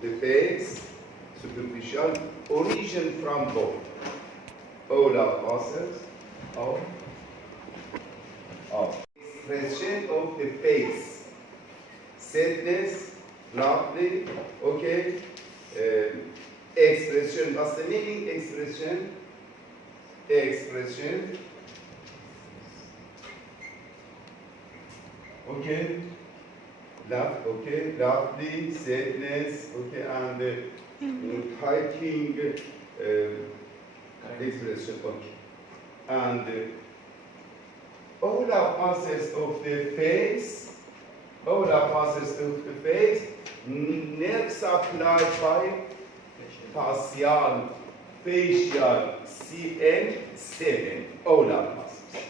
the face, superficial, origin from both. Olar muscles of expression of the face, sadness, lovely, okay, expression, what's the meaning? Expression, okay, love, okay, lovely, sadness, okay, and hiking expression, okay, and all our muscles of the face, nerve supplied by facial, CN7, all our muscles.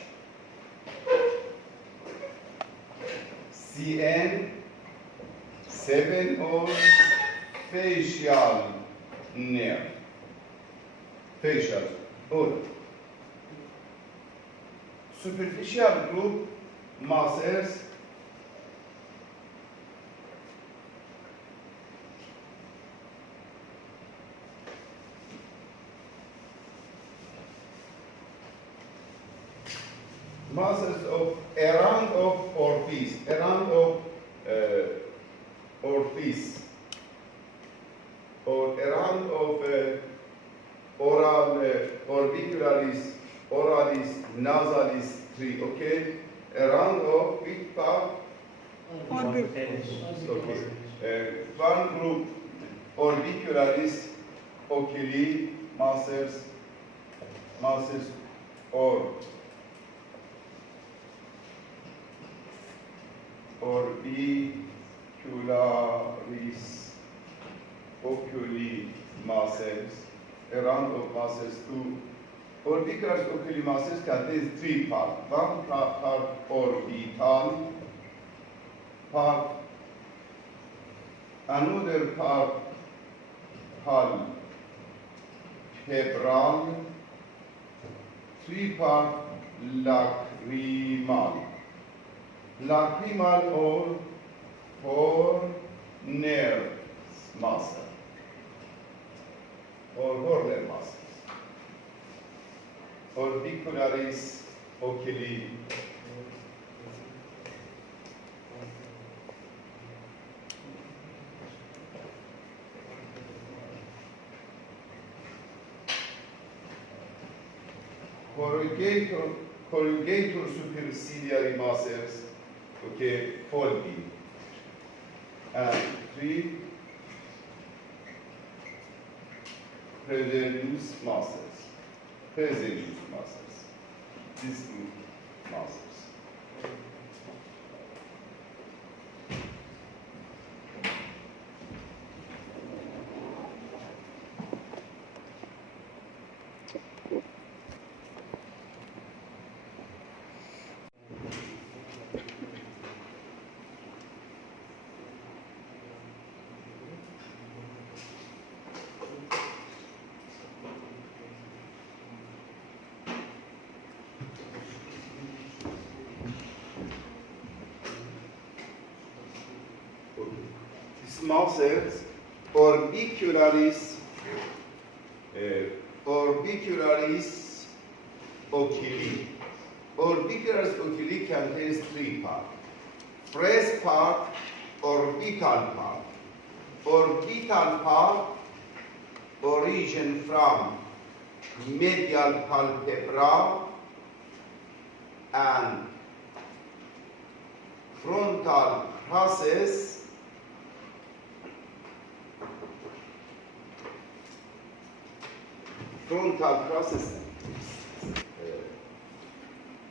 CN7 or facial nerve. Facial, all. Superficial group muscles of around of orifice, or around of oral, orbicularis, oralis, nasalis tree, okay? Around of which part? Orbit. Okay. One group, orbicularis, oculi, muscles, or orbicularis, oculi muscles, around of muscles two. Orbicularis oculi muscles contains three parts. One part orbital part, another part palpebral, three part lacrimal. Lacrimal or nerve muscle or horner muscles. Orbicularis oculi. Corrugator superciliary muscles, okay, folding. And three, preserius muscles. These two muscles. Muscles, orbicularis oculi. Orbicularis oculi contains three parts. First part, orbital part. Orbital part origin from medial palpebra and frontal process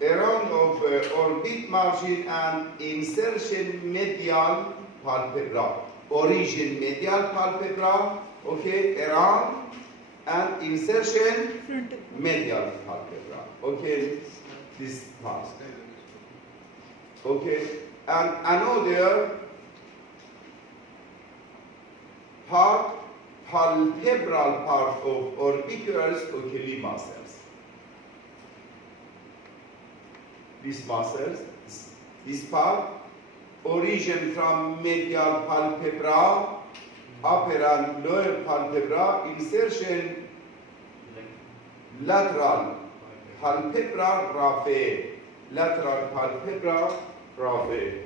around of orbit margin and insertion medial palpebra. Origin medial palpebra, okay, around and insertion medial palpebra. Okay, this part. Okay, and another part, palpebral part of orbicularis oculi muscles. These muscles, this part, origin from medial palpebra upper and lower palpebra, insertion lateral palpebral raphe, lateral palpebral raphe.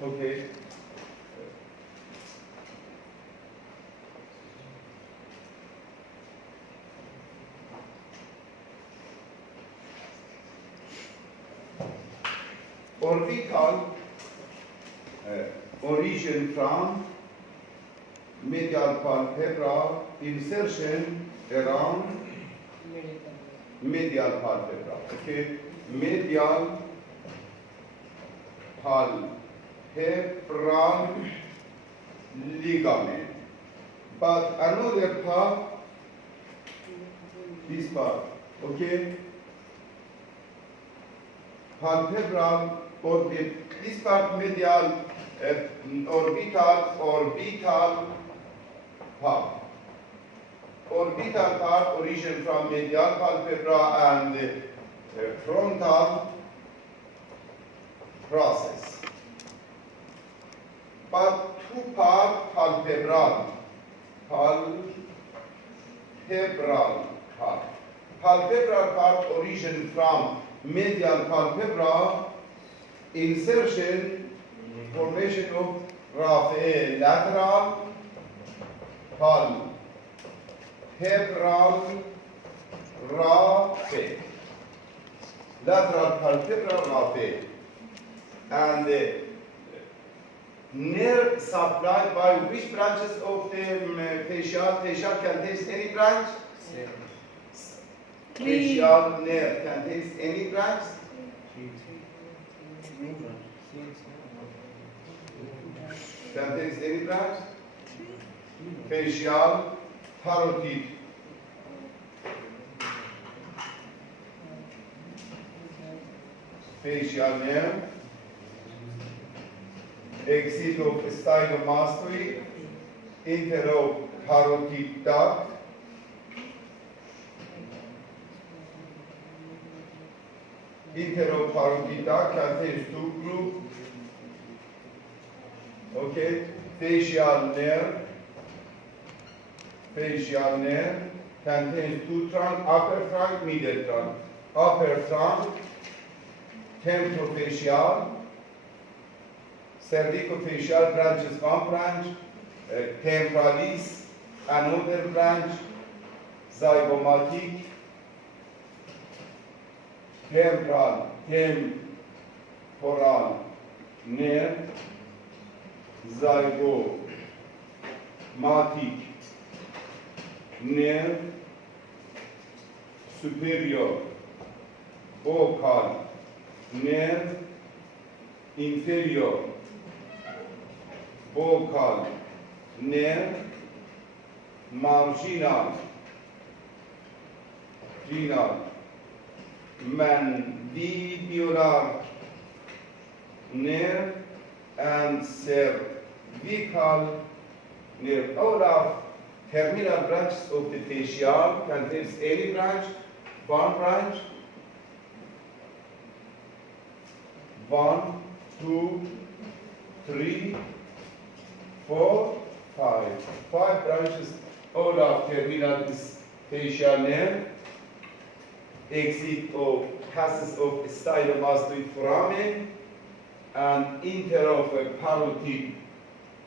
Okay. Orbital origin from medial palpebra, insertion around medial palpebra. Okay, medial palpebral ligament. But another part, this part, okay, palpebral or this part medial orbital part. Orbital part origin from medial palpebra and frontal process. But two part palpebral part. Palpebral part origin from medial palpebra, insertion, formation of raphe, lateral palpebral raphe, lateral palpebral raphe, and nerve supplied by which branches of the facial? Facial contains any branch? Facial nerve contains any branch? Contains any branch? Facial, parotid. Facial nerve. Exit of stylomastoid, enteroparotid duct. Enteroparotid duct contains two groups. Okay, facial nerve contains two trunks, upper trunk, middle trunk. Upper trunk, temporofacial, cervicofacial branches, one branch, temporalis, another branch, zygomatic, temporal nerve, zygomatic nerve, superior vocal nerve, inferior vocal nerve, marginal mandibular nerve, and cervical nerve. All of terminal branches of the facial contains any branch, one branch, 1, 2, 3, 4, 5. 5 branches, all of terminal is facial nerve. Exit of passes of stylomastoid foramen and enteroparotid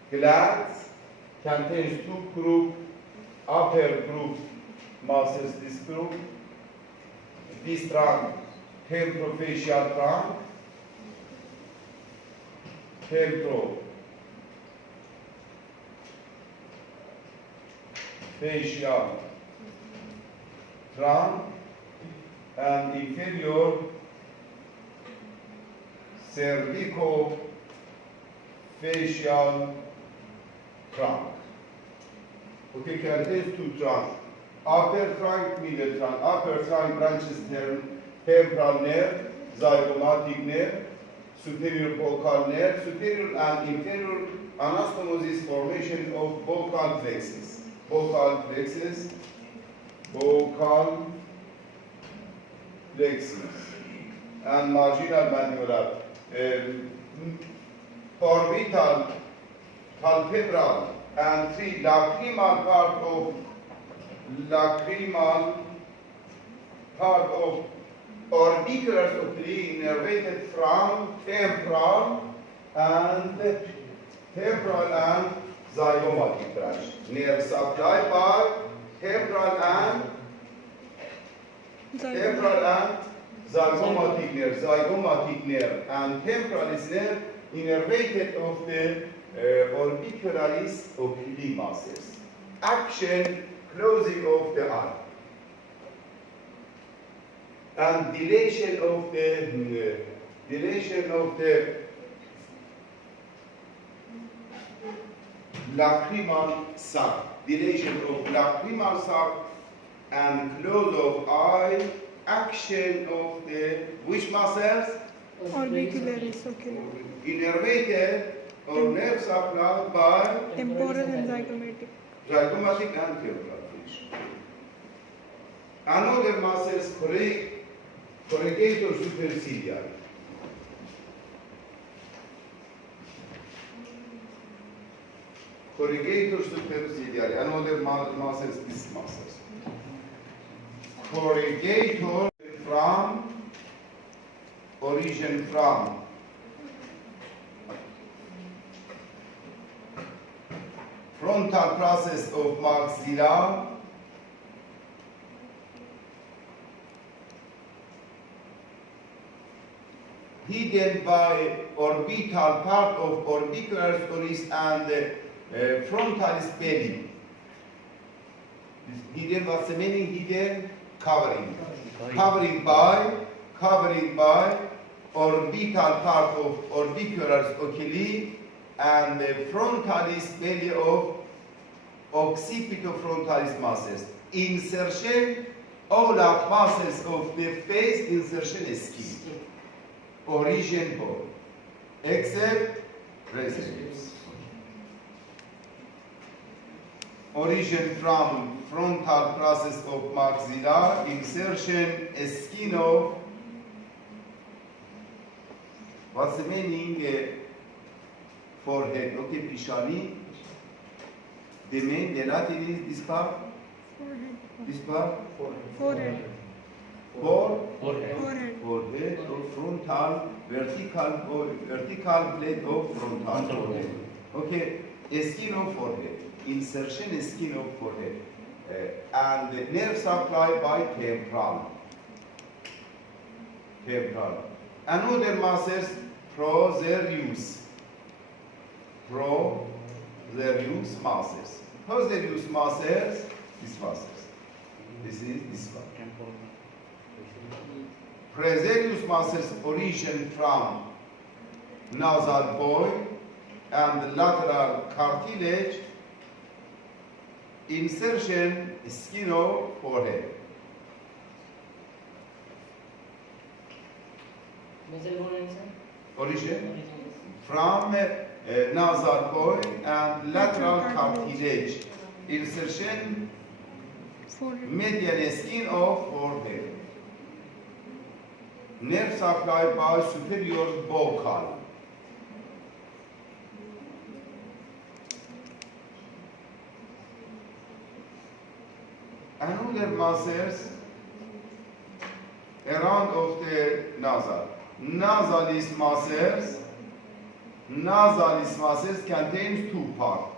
glands contains two group, upper group muscles, this group, this trunk, temporofacial trunk, temporofacial trunk, and inferior cervicofacial trunk. Okay, contains two trunks. Upper trunk, middle trunk. Upper trunk branches temporal nerve, zygomatic nerve, superior vocal nerve, superior and inferior anastomosis, formation of vocal plexus. Vocal plexus. and marginal mandibular. Orbital, palpebral, and 3 lacrimal part of orbiculars oculi innervated from temporal and zygomatic branch. Nerve supply by temporal and zygomatic nerve, and temporalis nerve innervated of the orbicularis oculi muscles. Action, closing of the eye, and dilation of the lacrimal sac, dilation of lacrimal sac, and close of eye, action of the which muscles? Orbicularis oculi. Innervated or nerve supplied by Temporal and zygomatic. zygomatic and temporal function. Another muscles corrugator superciliary. Corrugator superciliary. Another muscles, these muscles. Corrugator origin from frontal process of maxilla, hidden by orbital part of orbicularis oris and frontalis belly. Hidden, what's the meaning? Hidden, covering. Covering by orbital part of orbicularis oculi and the frontalis belly of occipitofrontalis muscles. Insertion, all of muscles of the face, insertion skin. Origin bone, except residues. Origin from frontal process of maxilla, insertion skin of, what's the meaning? Forehead. Okay, pishani. The main, the Latin is this part? Forehead. This part? Forehead. Forehead or frontal, vertical plate of frontal forehead. Okay, skin of forehead. Insertion skin of forehead. And the nerve supply by temporal. Another muscles, procerus muscles. Procerus muscles, these muscles. This is this one. Procerus muscles origin from nasal bone and lateral cartilage, insertion skin of forehead. Origin from nasal bone and lateral cartilage, insertion medial skin of forehead. Nerve supply by superior buccal. Another muscles around of the nasal. Nasalis muscles contains 2 parts.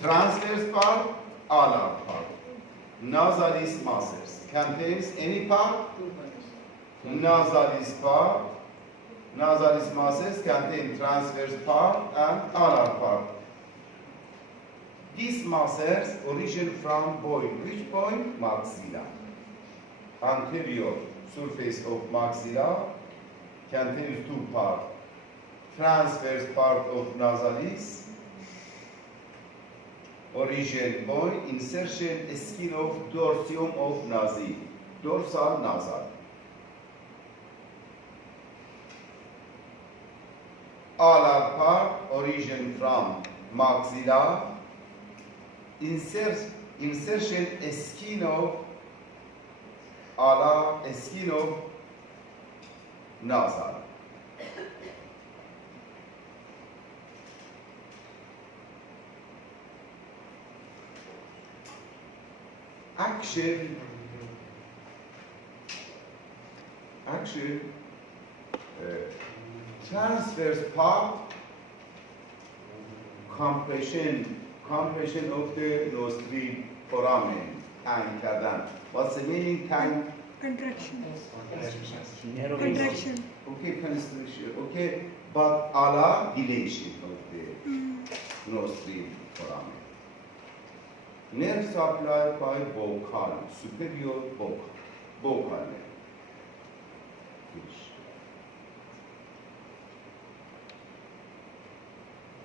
Transverse part, alar part. Nasalis muscles contains any part? Nasalis muscles contain transverse part and alar part. These muscles origin from point. Which point? Maxilla. Anterior surface of maxilla contains 2 parts. Transverse part of nasalis, origin point, insertion skin of dorsum of nasil, dorsal nasal. Alar part, origin from maxilla, insertion skin of alar, skin of nasal. Action transfers part compression of the nostril foramen تنگ کردن. What's the meaning tank? Contraction. Narrow Contraction. Okay, constriction. Okay, but ala dilation of the nostril foramen. Nerve supply by vocal, superior vocal nerve.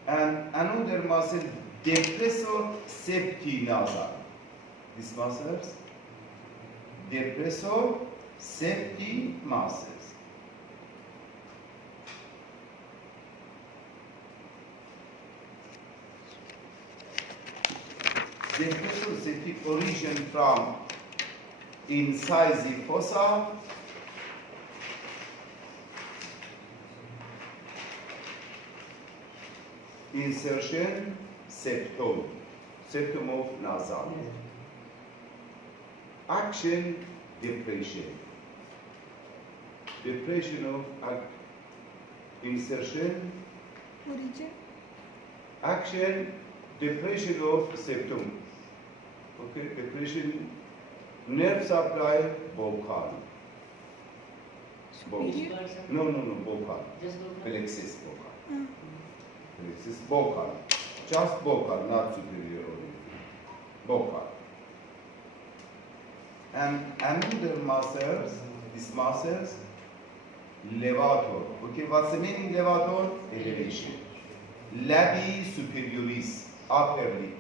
And another muscle, depressor septinasal. These muscles, depressor septi muscles. Depressor septi origin from incisive fossa insertion septum of nasal. Action, depression of insertion, Origin. action, depression of septum. Okay, depression, nerve supply, vocal. Superior. No, vocal. Just look. Plexus vocal. Ah. Plexus vocal. Just vocal, not superior organ. Vocal. And another muscles, these muscles, levator. Okay, what's the meaning levator? Elevation. Labii superioris, upper lip.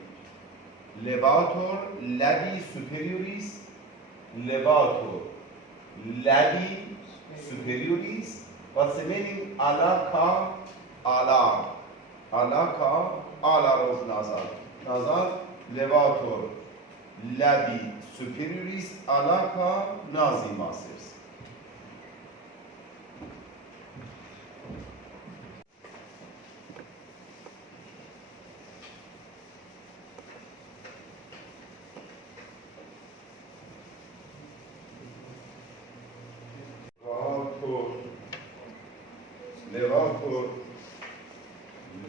Levator, labii superioris, levator. Labii superioris. What's the meaning? Alaka, alar. Alaka, alar of nasal. Nasal, levator. Labii superioris, alaka, nazi muscles. Levator,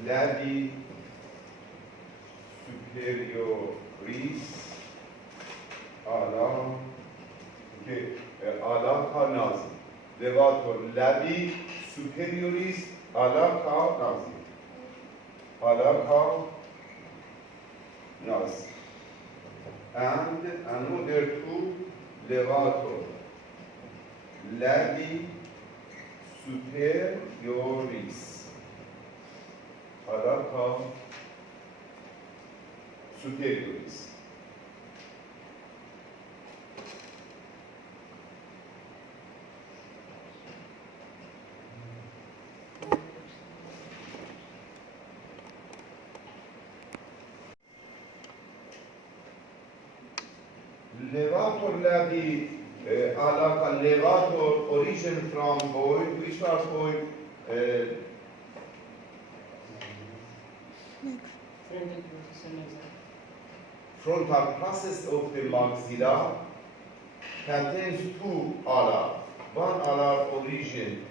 labii superioris, alaka nazi. Levator, labii superioris, alaka nazi. Alaka nazi. And another two, levator, labii superioris. Alaka superioris. Levator labii alaka levator origin from void. Which was void? Frontal process of the maxilla contains two alar. One alar origin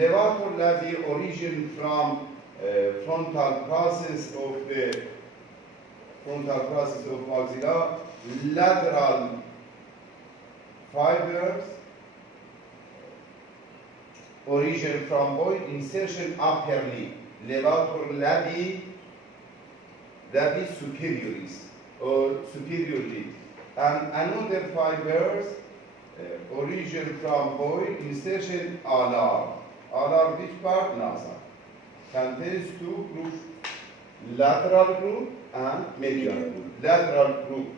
levator labii origin from frontal process of maxilla, lateral fibers, origin from void, insertion upper lip, levator labii superioris or superior lip, and another fibers origin from void, insertion alar. Alar which part? Nasal. Contains two groups lateral group and medial group. Lateral group,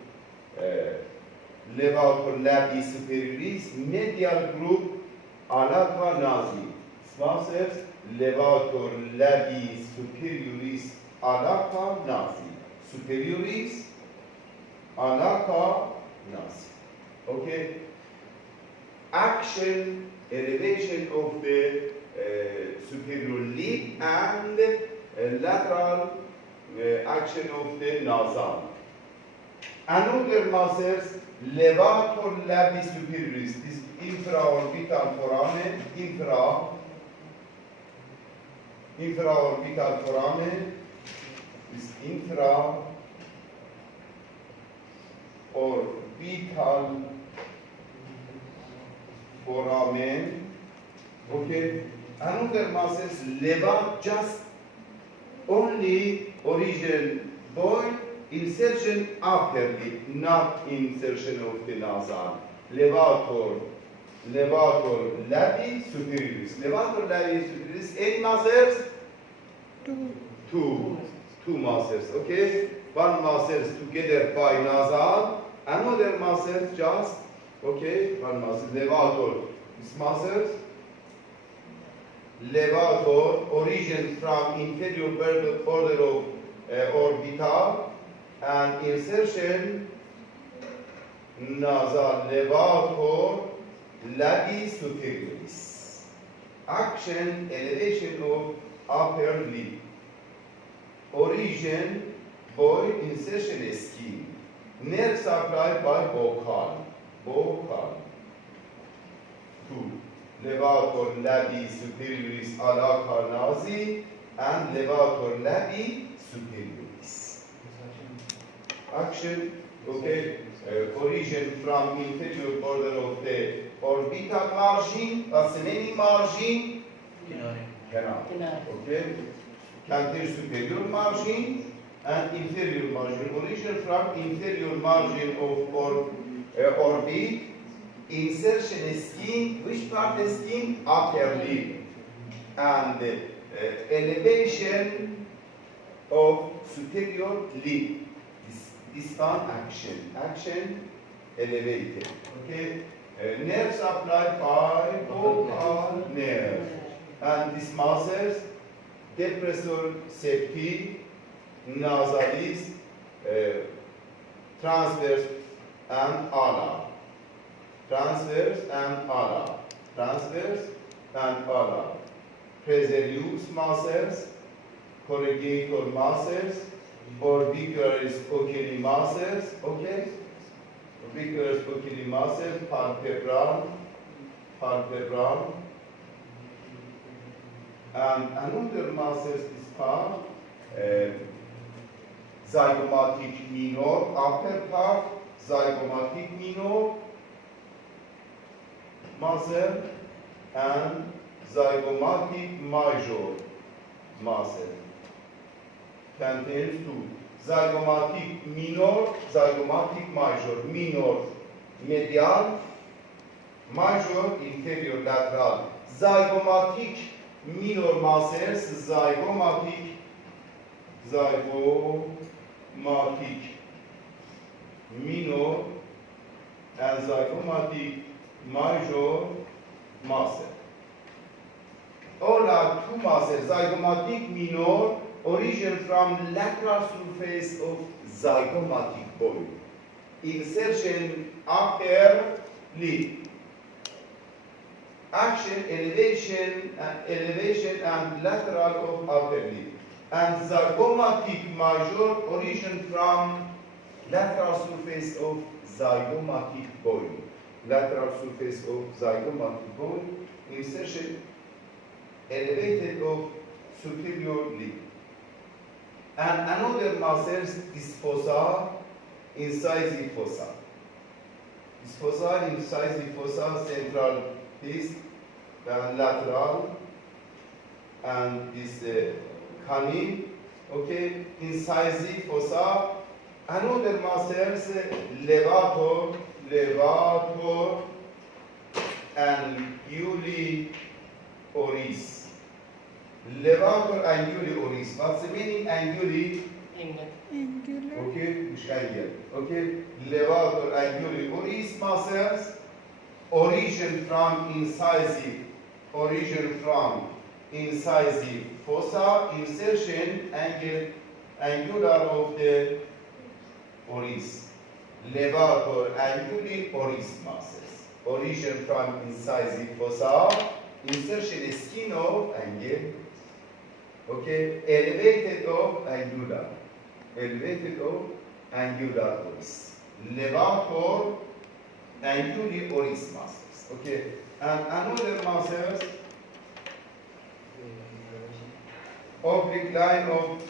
levator labii superioris, medial group, alata nazi. Sponsors, levator labii superioris, alata nazi. Superioris, alata nazi. Okay? Action, elevation of the superior lip and lateral action of the nasal. Another muscles, levator labii superioris, this infraorbital foramen, infraorbital foramen, this infraorbital foramen. Okay. Another muscles, leva just only origin point, insertion upper lip, not insertion of the nasal. Levator labii superioris. Levator labii superioris, any muscles? Two muscles, okay? One muscles together by nasal, another muscle just, okay? One muscle, levator. This muscles, levator, origin from inferior border of orbital, and insertion nasal, levator labii superioris. Action, elevation of upper lip. Origin, boy, insertion scheme. Nerve supplied by vocal. Two. Levator labii superioris alata nazi and levator labii superioris. Action, okay. Origin from inferior border of the orbital margin, that's any margin, canal. Okay. Canter superior margin and inferior margin. Origin from inferior margin of orbit. Insertion scheme, which part is scheme? Upper lip. And elevation of superior lip. This one action elevated. Okay. Nerve supplied by vocal nerve. And these muscles, depressor septi, nasalis, transverse and ala. Transverse and ala. Preserus muscles, corrugator muscles, orbicularis oculi muscles, okay? Orbicularis oculi muscles, palpebral. And another muscles is called zygomatic minor, upper part, zygomatic minor muscle, and zygomatic major muscle. Contains two. Zygomatic minor, zygomatic major. Minor medial, major inferior lateral. Zygomatic minor muscles, zygomatic minor and zygomatic major muscle. All are two muscles. Zygomatic minor origin from lateral surface of zygomatic body. Insertion upper lip. Action, elevation and lateral of upper lip. And zygomatic major origin from lateral surface of zygomatic body. Lateral surface of zygomatic body. Insertion elevated of superior lip. And another muscles, this fossa, incisive fossa. This fossa, incisive fossa, central piece, then lateral, and this canine, okay, incisive fossa. Another muscles, levator, and uli oris. Levator anguli oris. What's the meaning anguli? Angular. Okay, مش angle. Okay, levator anguli oris muscles origin from incisive fossa, insertion angular of the oris. Levator anguli oris muscles origin from incisive fossa, insertion skin of angle. Okay, elevated of angular oris. Levator anguli oris muscles. Okay, and another muscles, oblique line of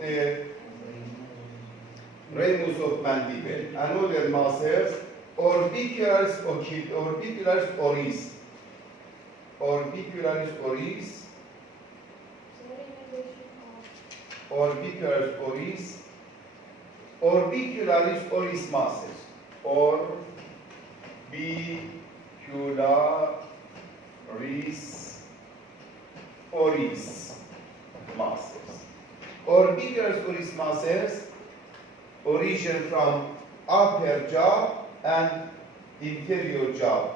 the ramus of mandible. Another muscles, orbicularis oris. Orbicularis oris muscles. Orbicularis oris muscles origin from upper jaw and inferior jaw.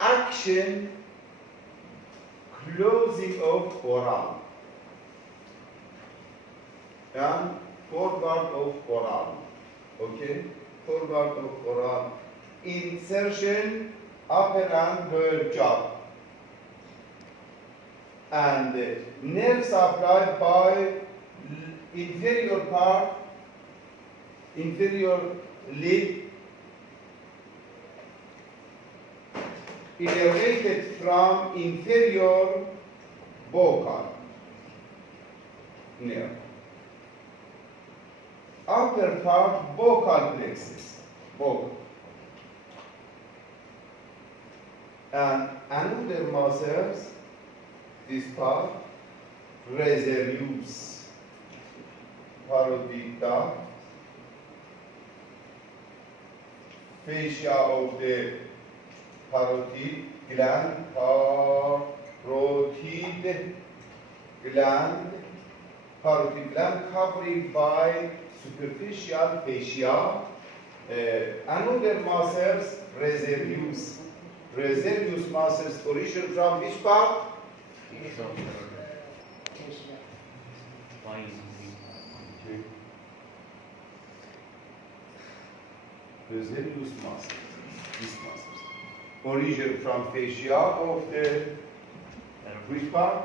Action closing of oral and forward of oral. Okay, forward of oral. Insertion upper and lower jaw. And nerve supplied by inferior lip, innervated from inferior vocal nerve. Upper part vocal plexus, and another muscles, this part, reservoirs, parotida, fascia of the parotid gland, covering by superficial fascia. Another muscles, reservoirs muscles origin from which part? Reservoirs muscles, these muscles origin from fascia of the which part?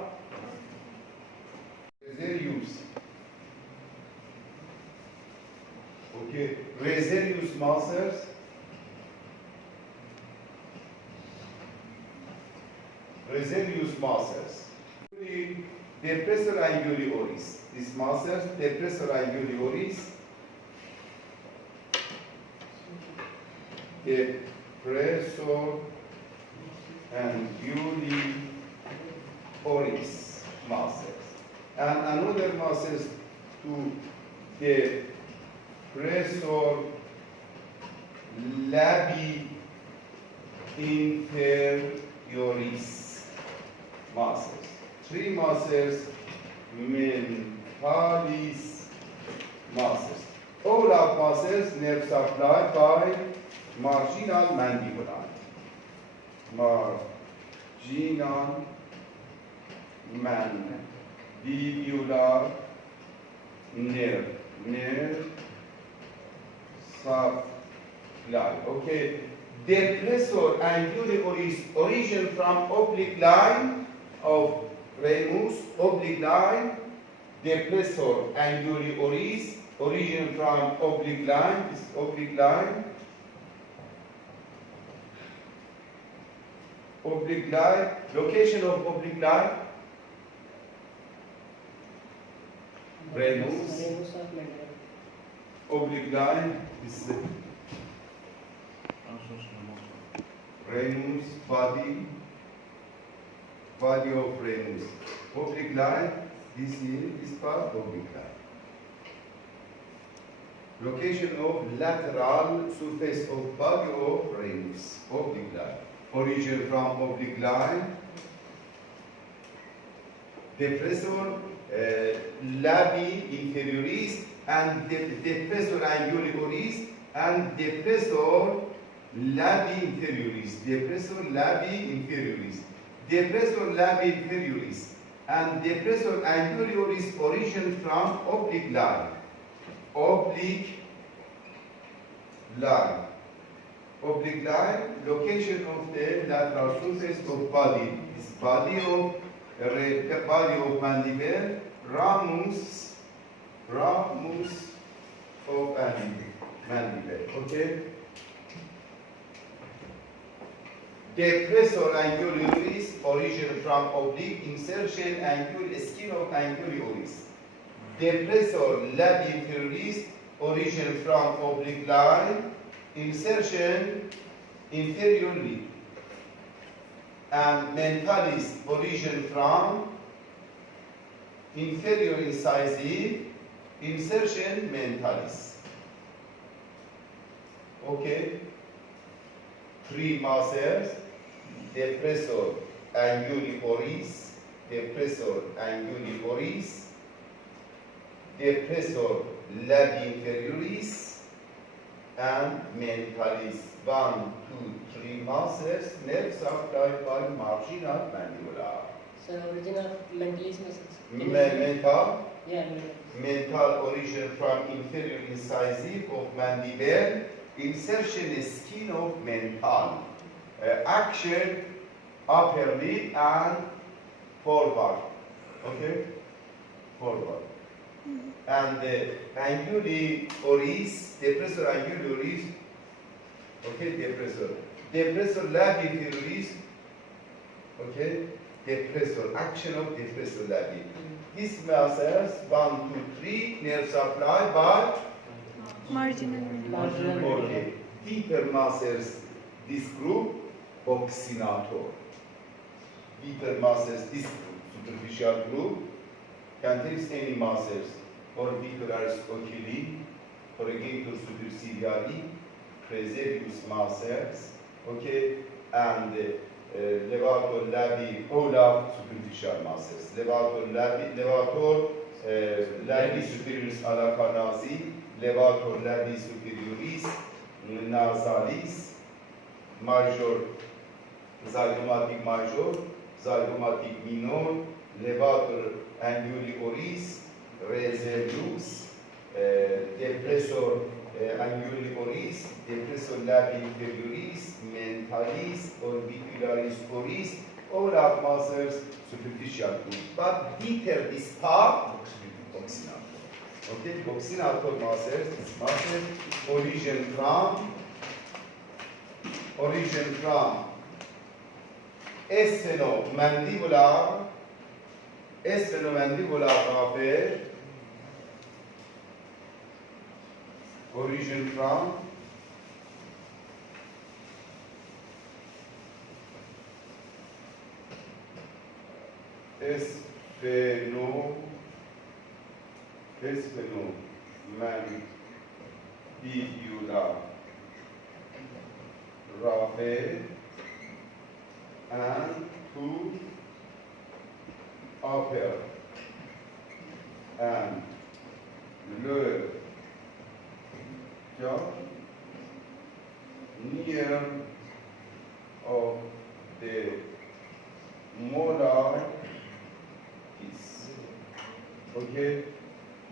Reservoirs. Okay, reservoirs muscles depressor anguli oris. These muscles, depressor anguli oris, depressor anguli oris muscles. And another muscles to depressor labii inferioris muscles. Three muscles, mentalis muscles. All of muscles nerve supplied by marginal mandibular. Marginal mandibular nerve supply. Okay. Depressor anguli oris origin from oblique line of ramus, oblique line. Depressor anguli oris origin from oblique line, this oblique line. Oblique line, location of oblique line. Ramus, oblique line is ramus, body of ramus. Oblique line, this part, oblique line. Location of lateral surface of body of rings, oblique line. Origin from oblique line. Depressor labii inferioris and depressor angulioris and depressor labii inferioris. Depressor labii inferioris. Depressor labii inferioris and depressor angulioris origin from oblique line. Oblique line. Oblique line, location of the lateral surface of body. This body of mandible, ramus of mandible. Okay. Depressor angulioris origin from oblique insertion skin of angulioris. Depressor labii inferioris origin from oblique line insertion inferiorly. And mentalis origin from inferior incisive insertion mentalis. Okay. Three muscles, depressor angulioris, depressor angulioris, depressor labii inferioris, and mentalis. 1, 2, 3 muscles, nerves supplied by marginal mandibular. So origin of mentalis muscles? Mental? Yeah. Mental origin from inferior incisive of mandible, insertion skin of mental. Action upperly and forward. Okay? Forward. And angulioris, depressor angulioris. Okay, depressor. Depressor labii inferioris. Okay, depressor. Action of depressor labii. These muscles, 1, 2, 3, nerve supplied by Marginal. okay. Deeper muscles, this group, oxynator. Deeper muscles, this group, superficial group, contains any muscles, orbicularis oculi, corrugator superciliari, preservius muscles, okay, and levator labii, all are superficial muscles. Levator labii superioris alacanasi, levator labii superioris, nasalis, major, zygomatic major, zygomatic minor, levator angulioris, reservius, depressor angulioris, depressor labii inferioris, mentalis, orbicularis oris, all are muscles superficial group. But deeper this part, oxynator. Okay, oxynator muscles, this muscle, origin from sphenomandibular raphe, origin from sphenomandibular raphe and to upper and lower jaw near of the molar teeth. Okay?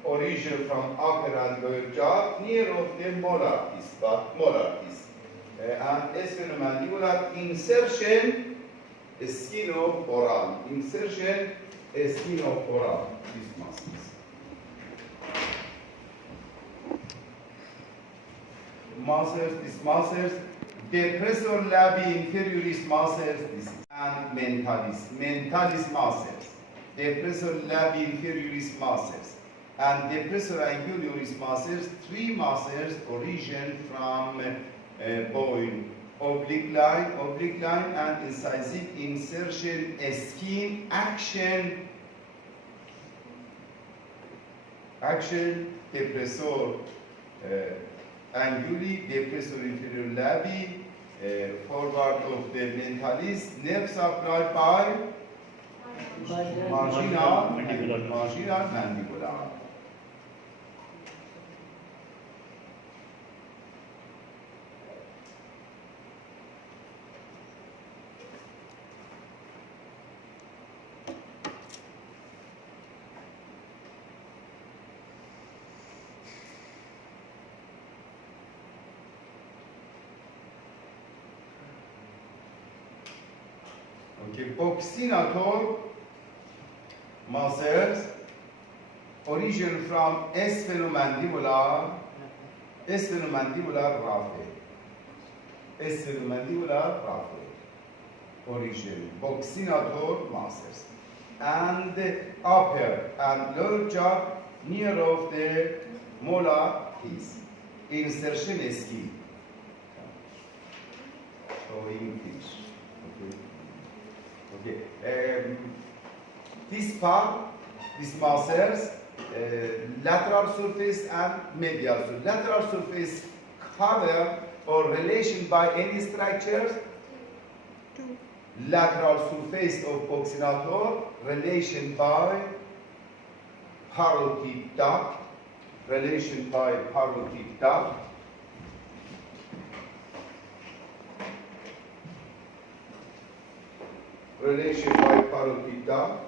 Origin from upper and lower jaw near of the molar teeth, but molar teeth. And sphenomandibular insertion skin of oral. Insertion skin of oral. These muscles. These muscles, depressor labii inferioris muscles, this and mentalis muscles, depressor labii inferioris muscles, and depressor angulioris muscles, 3 muscles origin from bone, oblique line and incisive insertion, skin, action, depressor anguli, depressor inferior labii, forward of the mentalis, nerve supplied by marginal mandibular. Okay, buccinator muscles origin from sphenomandibular raphe. Sphenomandibular raphe. Origin buccinator muscles and upper and lower jaw near of the molar teeth. Insertion scheme. Showing fish. Okay. This part, these muscles, lateral surface and medial surface. Lateral surface cover or relation by any structures. Lateral surface of buccinator relation by parotid duct. Relation by parotid duct. Relation by parotid duct.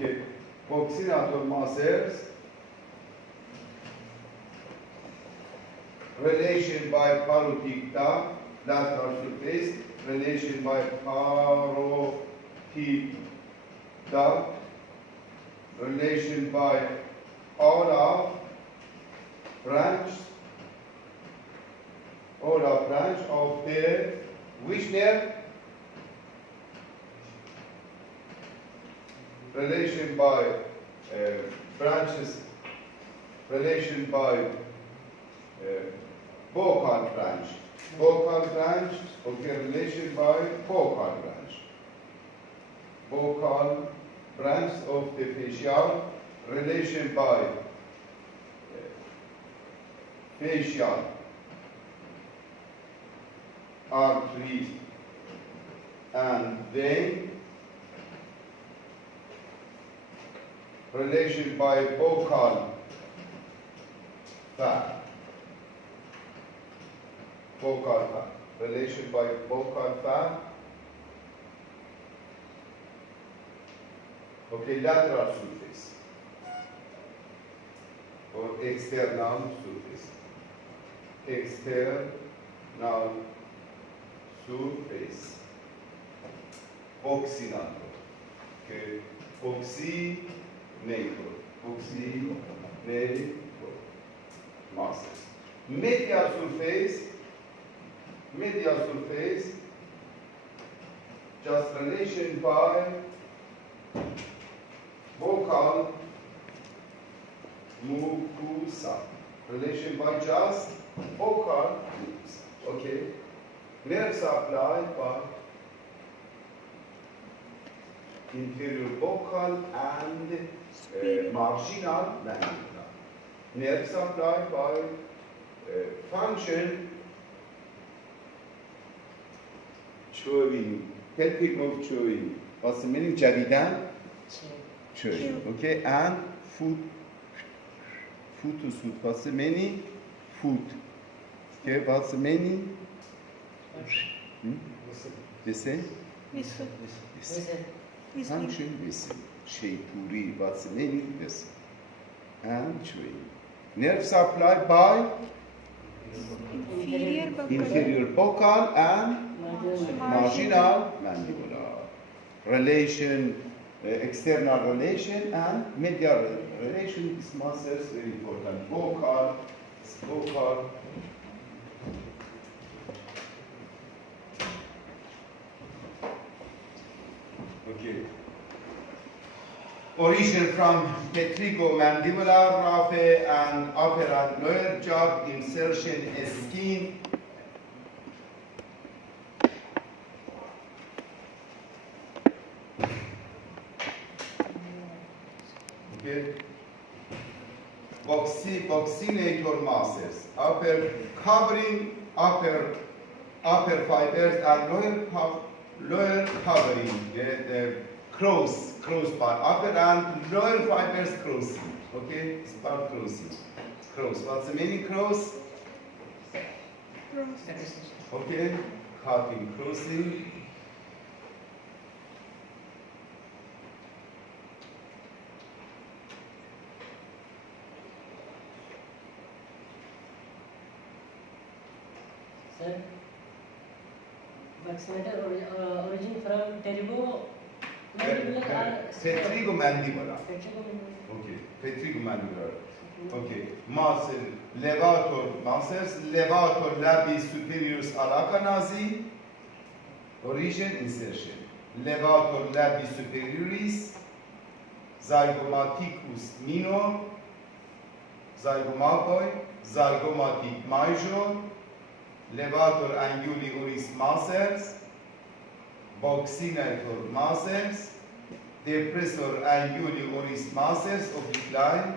Okay, buccinator muscles, relation by parotid duct, lateral surface, relation by parotid duct, relation by aura branch of the which nerve? Relation by branches, relation by vocal branch, okay, relation by vocal branch of the facial, relation by facial artery and vein, relation by vocal fat, relation by vocal fat. Okay, lateral surface or external surface. External surface. Buccinator. Okay, buccinator muscles. Medial surface, just relation by vocal mucosa. Relation by just vocal mucosa. Okay. Nerve supplied by inferior vocal and marginal mandibular. Nerve supplied by function chewing, helping of chewing. What's the meaning? Javidan? Chewing. Okay, and foot to foot. What's the meaning? Foot. Okay, what's the meaning? Listen? Function listen. Shapuri, what's the meaning? Listen. And chewing. Nerve supplied by inferior buccal inferior buccal and marginal mandibular. relation, external relation, and medial relation. This muscle is very important. Vocal, vocal. Okay. Origin from petrigomandibular raphe and upper and lower jaw insertion skin. Okay. Boxinator muscles, upper covering upper fibers and lower covering the cross by upper and lower fibers crossing. Okay, start crossing. Cross. What's the meaning cross? Okay, cutting crossing. Sir, vaccinator origin from pterygo mandibular Petrigomandibular. Okay, petrigomandibular. Okay, muscle, levator muscles, levator labis superiorus alacanazi, origin insertion. Levator labis superioris, zygomaticus minor, zygomacoid, zygomatic major, levator anguli oris muscles, boxinator muscles, depressor anguli oris muscles of decline,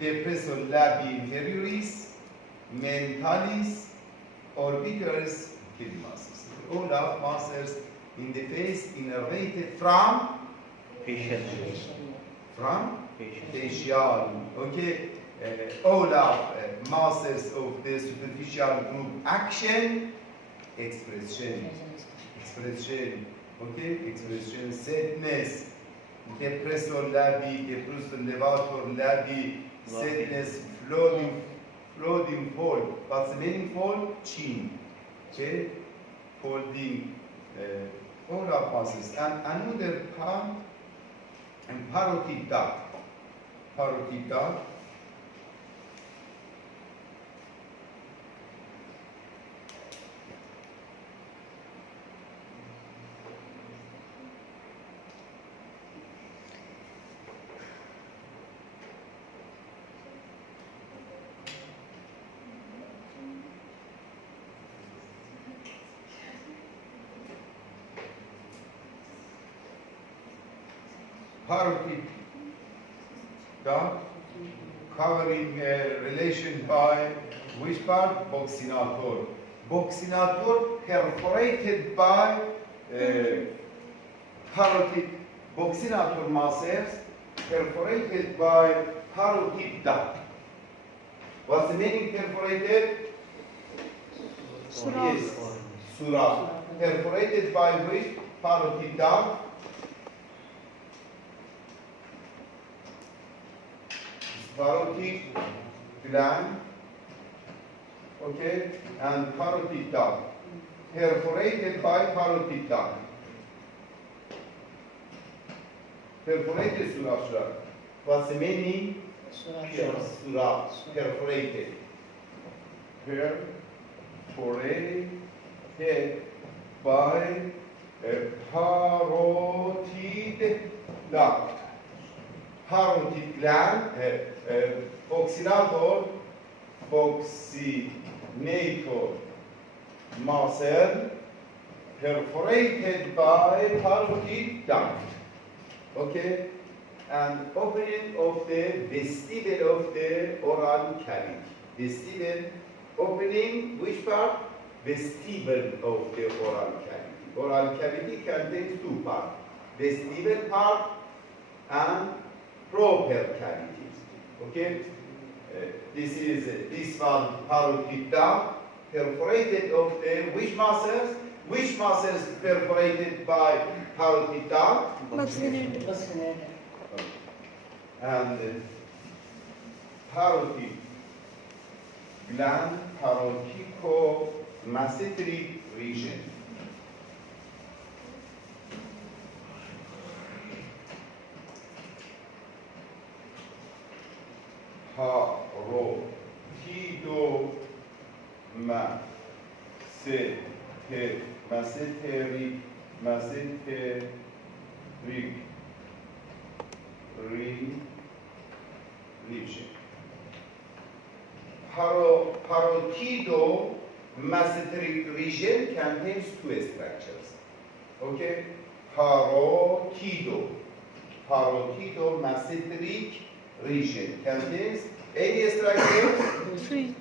depressor labii inferioris, mentalis, orbicularis kidney muscles. All of muscles in the face innervated from Facial. facial. Okay. All of muscles of the superficial group action, expression, okay, expression, sadness, depressor labii, depressor levator labii, sadness, floating fold. What's the meaning fold? Chin, okay, folding, all of muscles. And another part, and parotid duct, parotid duct covering relation by which part? Boxinator. Boxinator perforated by parotid boxinator muscles perforated by parotid duct. What's the meaning perforated? Surah. Yes, surah. Perforated by which? Parotid duct. Parotid gland, okay, and parotid duct, perforated by parotid duct. Perforated surah. What's the meaning? Surah. Perforated. Perforated by a parotid duct. Parotid gland, boxinator muscle perforated by parotid duct. Okay, and opening of the vestibule of the oral cavity. Vestibule opening, which part? Vestibule of the oral cavity. Oral cavity contains two parts: vestibule part and proper cavities. Okay, this one parotid duct perforated of the which muscles? Which muscles perforated by parotid duct? Vaccinated. And parotid gland, paroticomasseteric region. Parotidomaceteric region contains two structures. Okay? Parotidomaceteric region contains any structure? Three.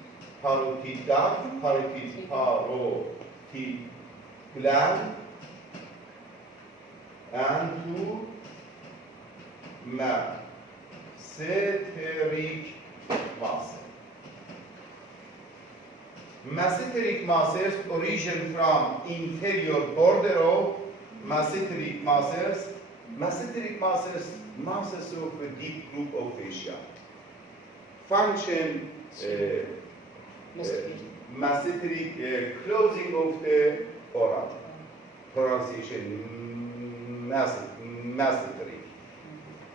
Parotid duct, parotid gland, and two mesenteric muscle. Mesenteric muscles origin from inferior border of mesenteric muscles. Mesenteric muscles of a deep group of fascia. Function mesenteric closing of the oral. Pronunciation mesenteric.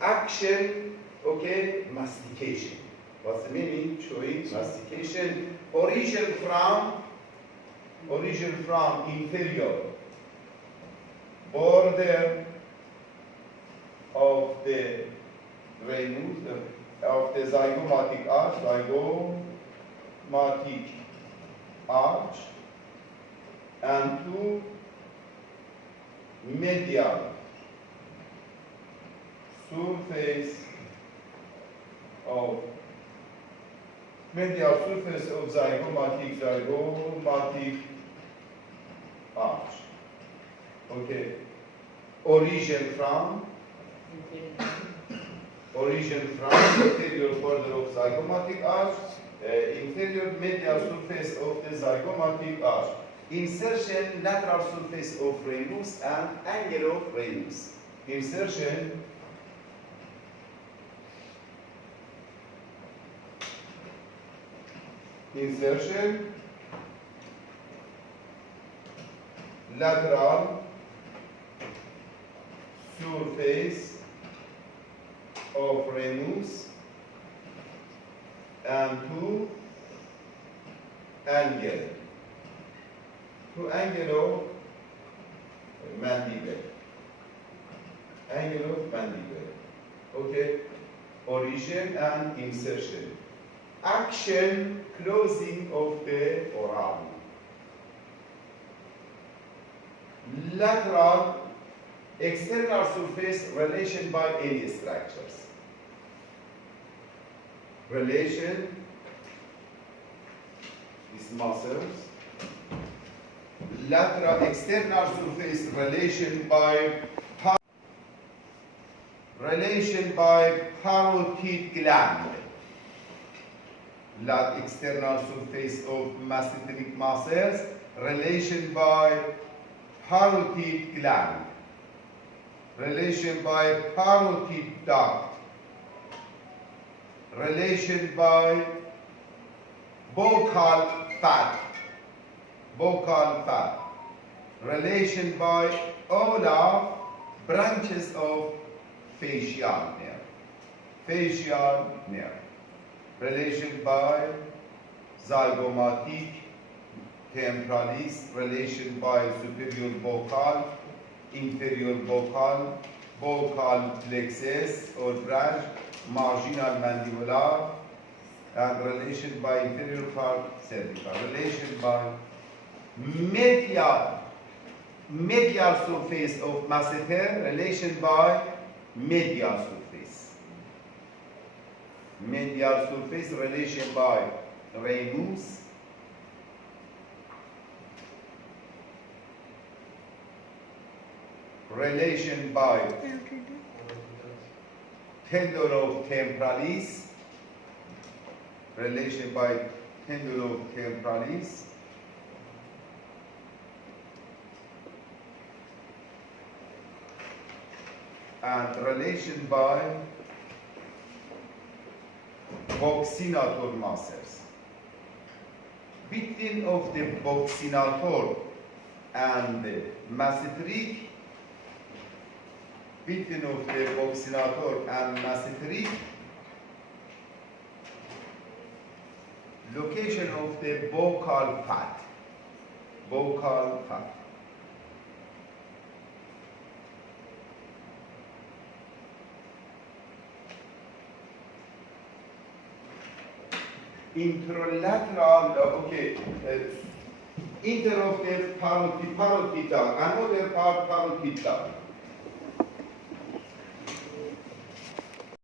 Action, okay, mastication. What's the meaning? Chewing, mastication. Origin from inferior border of the ramus, of the zygomatic arch, and to medial surface of zygomatic arch. Okay. Origin from inferior border of zygomatic arch, inferior medial surface of the zygomatic arch. Insertion lateral surface of ramus and angle of ramus. Insertion lateral surface of ramus and to angle of mandible. Okay. Origin and insertion. Action, closing of the oral. Lateral, external surface relation by any structures. Relation is muscles. Lateral, external surface relation by parotid gland. External surface of mesenteric muscles, relation by parotid gland, relation by parotid duct, relation by buccal fat, relation by all of branches of facial nerve, relation by zygomatic temporalis, relation by superior buccal, inferior buccal plexus or branch, marginal mandibular, and relation by inferior part cervical. Relation by medial surface of masseter, relation by medial surface. Medial surface relation by ramus, relation by tendon of temporalis, relation by tendon of temporalis, and relation by buccinator muscles. Between of the buccinator and the masseteric, location of the buccal fat. Buccal fat. Intralateral, okay, inter of the parotidal, another part parotidal.